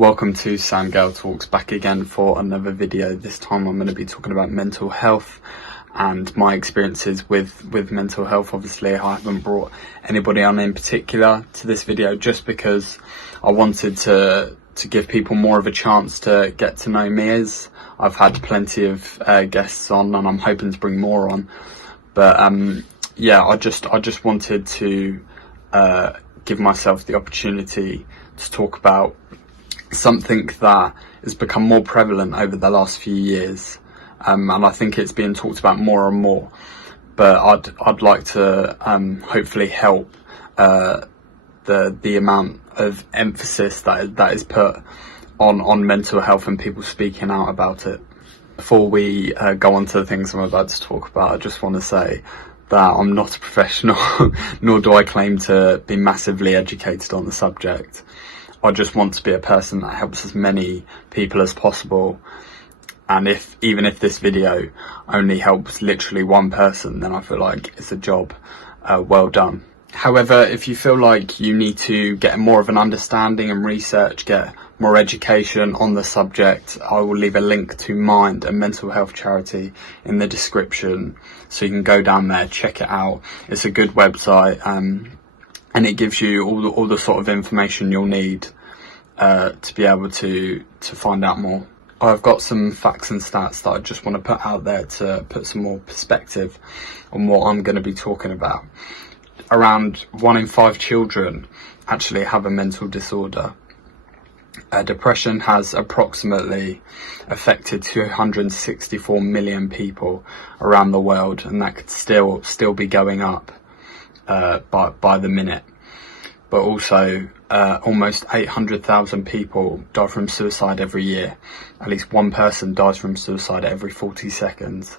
Welcome to Sam Gale Talks, back again for another video. This time I'm going to be talking about mental health and my experiences with mental health. Obviously I haven't brought anybody on in particular to this video just because I wanted to give people more of a chance to get to know me, as I've had plenty of guests on and I'm hoping to bring more on. But yeah, I just wanted to give myself the opportunity to talk about something that has become more prevalent over the last few years, and I think it's being talked about more and more. But I'd like to hopefully help the amount of emphasis that is put on mental health and people speaking out about it. Before we go on to the things I'm about to talk about, I just want to say that I'm not a professional, nor do I claim to be massively educated on the subject. I just want to be a person that helps as many people as possible. And even if this video only helps literally one person, then I feel like it's a job well done. However, if you feel like you need to get more of an understanding and research, get more education on the subject, I will leave a link to Mind, a mental health charity, in the description, so you can go down there, check it out. It's a good website, and it gives you all the sort of information you'll need to be able to find out more. I've got some facts and stats that I just want to put out there to put some more perspective on what I'm going to be talking about. Around 1 in 5 children actually have a mental disorder. Depression has approximately affected 264 million people around the world, and that could still be going up by the minute. But also almost 800,000 people die from suicide every year. At least one person dies from suicide every 40 seconds,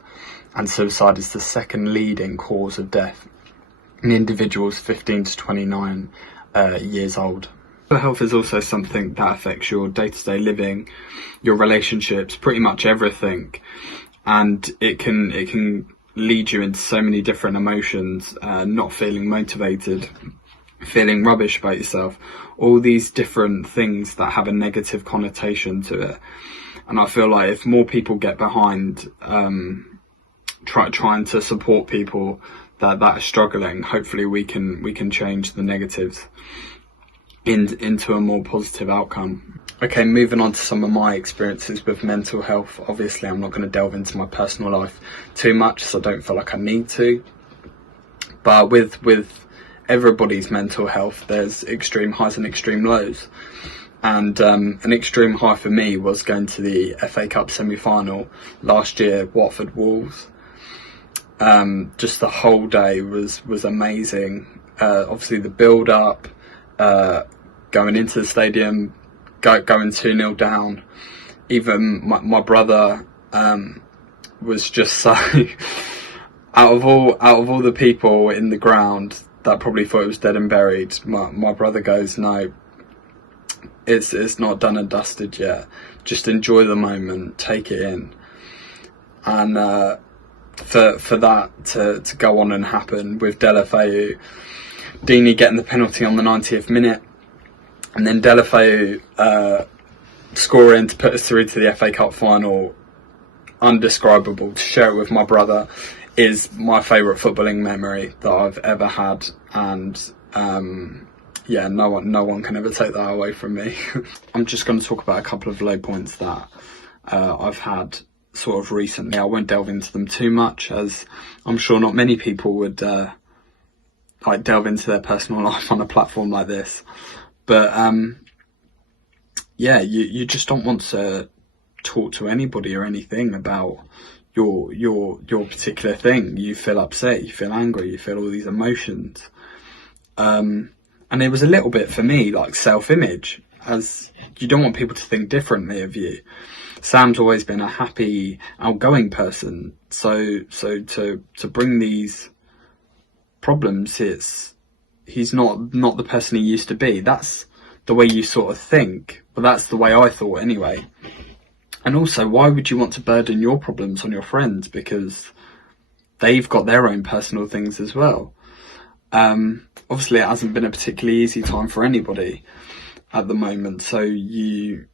and suicide is the second leading cause of death in individuals 15 to 29 years old. Mental health is also something that affects your day-to-day living, your relationships, pretty much everything, and it can lead you into so many different emotions, not feeling motivated, feeling rubbish about yourself, all these different things that have a negative connotation to it. And I feel like if more people get behind trying to support people that are struggling, hopefully we can change the negatives into a more positive outcome. Okay, moving on to some of my experiences with mental health. Obviously I'm not going to delve into my personal life too much, so I don't feel like I need to, but with everybody's mental health, there's extreme highs and extreme lows. And an extreme high for me was going to the FA Cup semi-final last year, Watford Wolves. Just the whole day was amazing. Obviously the build up, going into the stadium, going 2-0 down. Even my brother was just so out of all the people in the ground that probably thought it was dead and buried, my brother goes, no, it's not done and dusted yet, just enjoy the moment, take it in. And for that to go on and happen with Deulofeu, Deeney getting the penalty on the 90th minute, and then Deulofeu scoring to put us through to the FA Cup final, undescribable. To share it with my brother is my favourite footballing memory that I've ever had, and yeah, no one can ever take that away from me. I'm just going to talk about a couple of low points that I've had sort of recently. I won't delve into them too much, as I'm sure not many people would like delve into their personal life on a platform like this. But yeah, you just don't want to talk to anybody or anything about your particular thing. You feel upset, you feel angry, you feel all these emotions, and it was a little bit for me like self-image, as you don't want people to think differently of you. Sam's always been a happy, outgoing person, so to bring these problems, he's not the person he used to be. That's the way you sort of think, but that's the way I thought anyway. And also, why would you want to burden your problems on your friends, because they've got their own personal things as well. Obviously it hasn't been a particularly easy time for anybody, at the moment. So you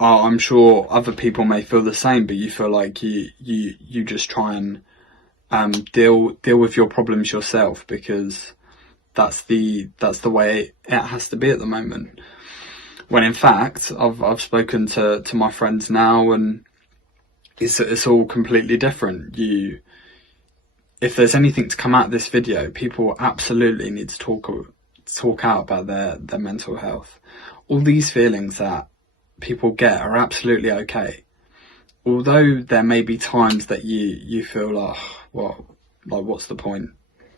I'm sure other people may feel the same, but you feel like you just try and deal with your problems yourself, because that's the way it has to be at the moment. When in fact, I've spoken to my friends now, and it's all completely different. If there's anything to come out of this video, people absolutely need to talk out about their mental health. All these feelings that people get are absolutely okay. Although there may be times that you feel like, well, like, what's the point?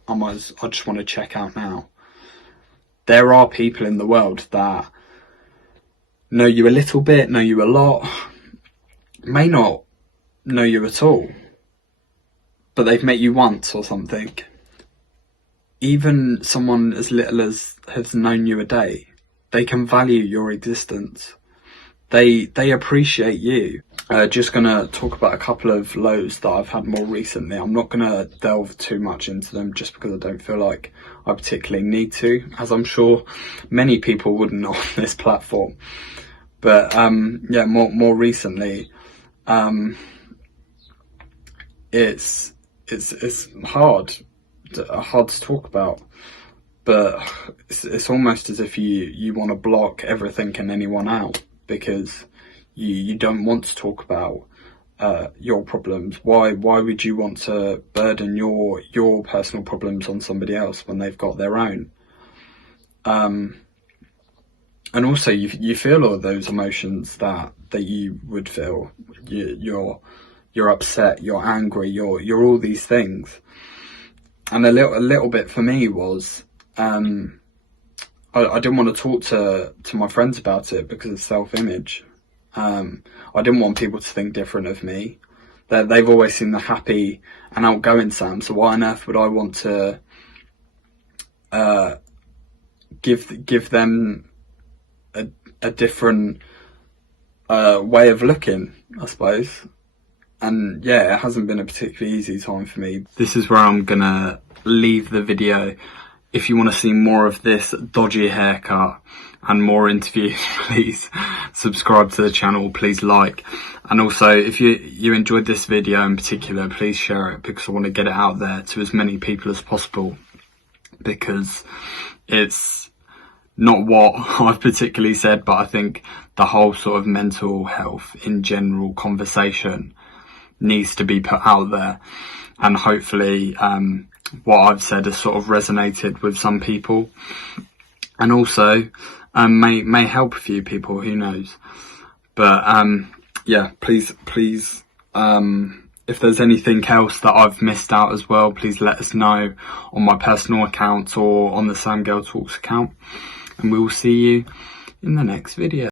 I just want to check out now. There are people in the world that know you a little bit, know you a lot, may not know you at all, but they've met you once or something. Even someone as little as has known you a day, they can value your existence. They appreciate you. Just gonna talk about a couple of lows that I've had more recently. I'm not gonna delve too much into them, just because I don't feel like I particularly need to, as I'm sure many people wouldn't on this platform. But yeah, more recently, it's hard to talk about. But it's almost as if you want to block everything and anyone out, because you don't want to talk about your problems. Why would you want to burden your personal problems on somebody else when they've got their own? And also you feel all those emotions that you would feel. You're upset, you're angry, you're all these things. And a little bit for me was, I didn't want to talk to my friends about it because of self-image. I didn't want people to think different of me. They've always seen the happy and outgoing Sam, so why on earth would I want to give them a different way of looking, I suppose. And yeah, it hasn't been a particularly easy time for me. This is where I'm gonna leave the video. If you want to see more of this dodgy haircut and more interviews, please subscribe to the channel, please like. And also, if you enjoyed this video in particular, please share it, because I want to get it out there to as many people as possible, because it's not what I've particularly said, but I think the whole sort of mental health in general conversation needs to be put out there. And hopefully what I've said has sort of resonated with some people, and also may help a few people, who knows. But yeah, please if there's anything else that I've missed out as well, please let us know on my personal account or on the Sam Gale Talks account, and we will see you in the next video.